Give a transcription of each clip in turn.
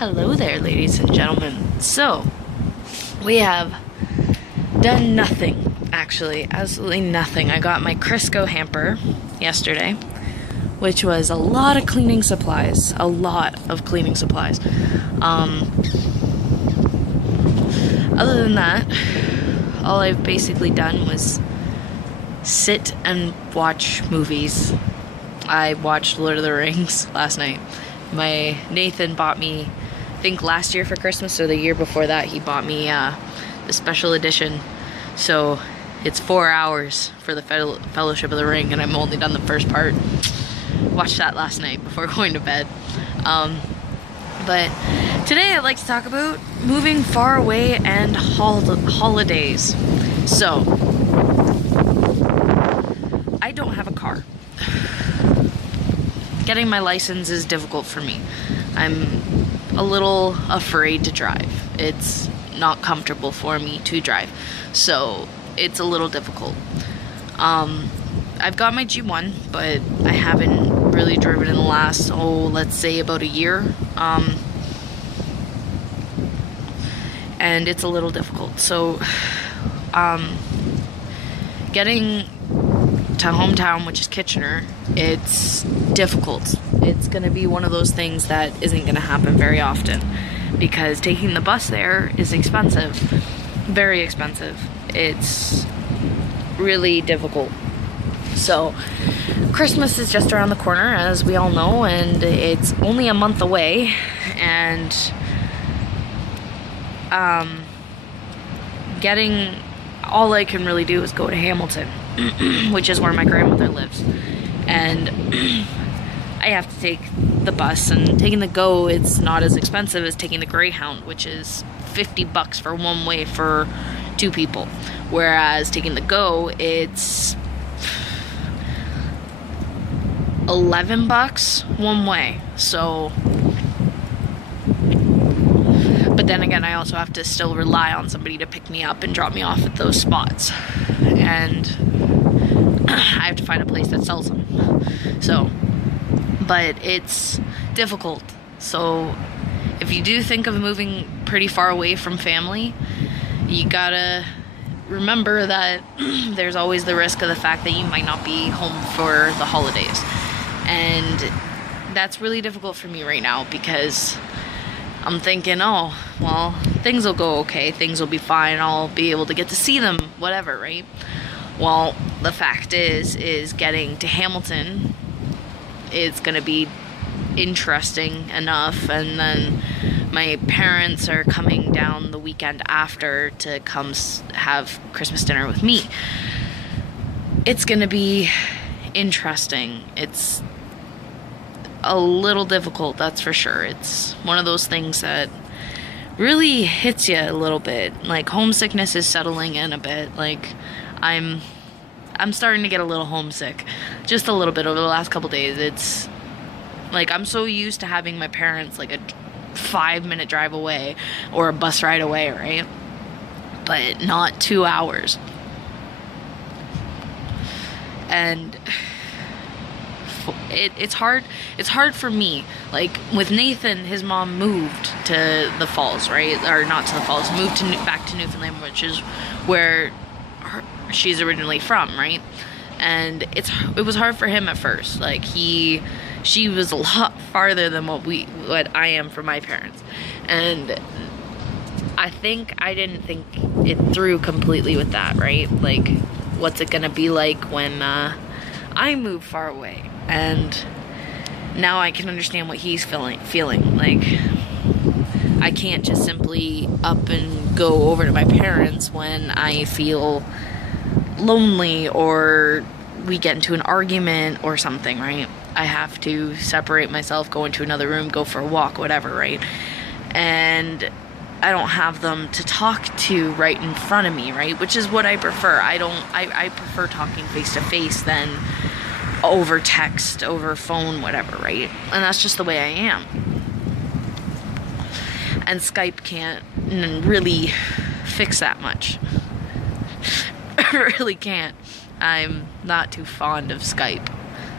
Hello there, ladies and gentlemen. So, we have done nothing, actually, absolutely nothing. I got my Crisco hamper yesterday, which was a lot of cleaning supplies, other than that, all I've basically done was sit and watch movies. I watched Lord of the Rings last night. My Nathan bought me, I think last year for Christmas or the year before that, he bought me the special edition. So it's 4 hours for the Fellowship of the Ring, and I've only done the first part. Watched that last night before going to bed. But today I'd like to talk about moving far away and holidays. So, I don't have a car. Getting my license is difficult for me. I'm a little afraid to drive. It's not comfortable for me to drive. So it's a little difficult. I've got my G1, but I haven't really driven in the last, let's say about a year. And it's a little difficult. So, getting to hometown, which is Kitchener, it's difficult. It's going to be one of those things that isn't going to happen very often, because taking the bus there is expensive, very expensive. It's really difficult. So Christmas is just around the corner, as we all know, and it's only a month away, and all I can really do is go to Hamilton, which is where my grandmother lives, and I have to take the bus, and taking the GO, it's not as expensive as taking the Greyhound, which is $50 for one way for 2 people, whereas taking the GO, it's $11 one way. So, but then again, I also have to still rely on somebody to pick me up and drop me off at those spots, and I have to find a place that sells them. So, but it's difficult. So if you do think of moving pretty far away from family, you gotta remember that there's always the risk of the fact that you might not be home for the holidays. And that's really difficult for me right now, because I'm thinking, oh, well, things will go okay, things will be fine, I'll be able to get to see them, whatever, right? Well, the fact is getting to Hamilton, it's gonna be interesting enough, and then my parents are coming down the weekend after to come have Christmas dinner with me. It's gonna be interesting. It's a little difficult, that's for sure. It's one of those things that really hits you a little bit. Like, homesickness is settling in a bit. Like, I'm starting to get a little homesick, just a little bit over the last couple days. It's like, I'm so used to having my parents like a 5-minute drive away or a bus ride away, right? But not 2 hours. And it's hard for me. Like, with Nathan, his mom moved to the Falls, right? Or not to the Falls, moved back to Newfoundland, which is where she's originally from, right? And it was hard for him at first. Like, she was a lot farther than what I am from my parents, and I think I didn't think it through completely with that, right? Like, what's it gonna be like when I move far away? And now I can understand what he's feeling. Like, I can't just simply up and go over to my parents when I feel lonely or we get into an argument or something, right? I have to separate myself, go into another room, go for a walk, whatever, right? And I don't have them to talk to right in front of me, right? Which is what I prefer. I prefer talking face to face than over text, over phone, whatever, right? And that's just the way I am. And Skype can't really fix that much. It really can't. I'm not too fond of Skype.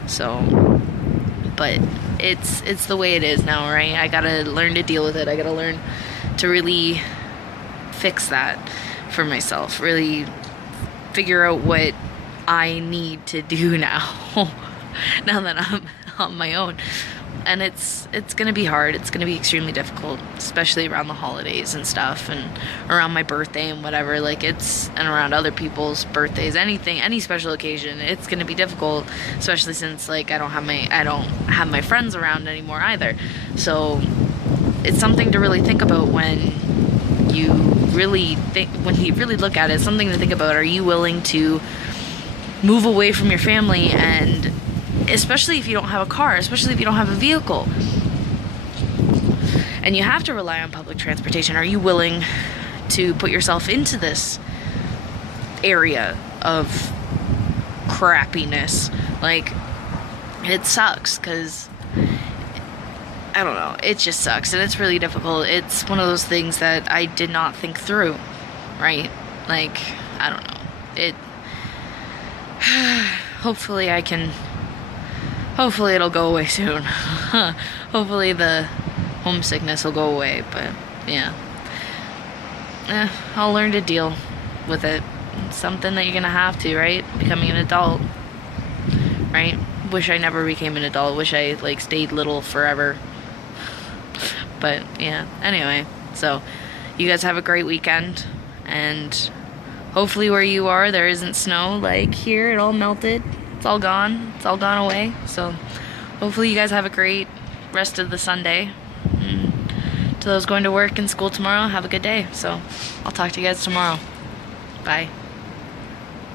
So, but it's the way it is now, right? I gotta learn to deal with it. I gotta learn to really fix that for myself, really figure out what I need to do now now that I'm on my own. And it's gonna be hard. It's gonna be extremely difficult, especially around the holidays and stuff, and around my birthday and whatever, and around other people's birthdays, any special occasion. It's gonna be difficult, especially since I don't have my friends around anymore either. So it's something to really think about when you really look at it. It's something to think about. Are you willing to move away from your family, and especially if you don't have a car, especially if you don't have a vehicle, and you have to rely on public transportation? Are you willing to put yourself into this area of crappiness? It sucks, because I don't know, it just sucks, and it's really difficult. It's one of those things that I did not think through, right? I don't know, hopefully it'll go away soon. Hopefully the homesickness will go away, but yeah. I'll learn to deal with it. It's something that you're gonna have to, right? Becoming an adult, right? Wish I never became an adult. Wish I stayed little forever. But yeah, anyway, so you guys have a great weekend, and hopefully where you are there isn't snow like here. It all melted. It's all gone. It's all gone away. So hopefully you guys have a great rest of the Sunday. And to those going to work and school tomorrow, have a good day. So I'll talk to you guys tomorrow. Bye.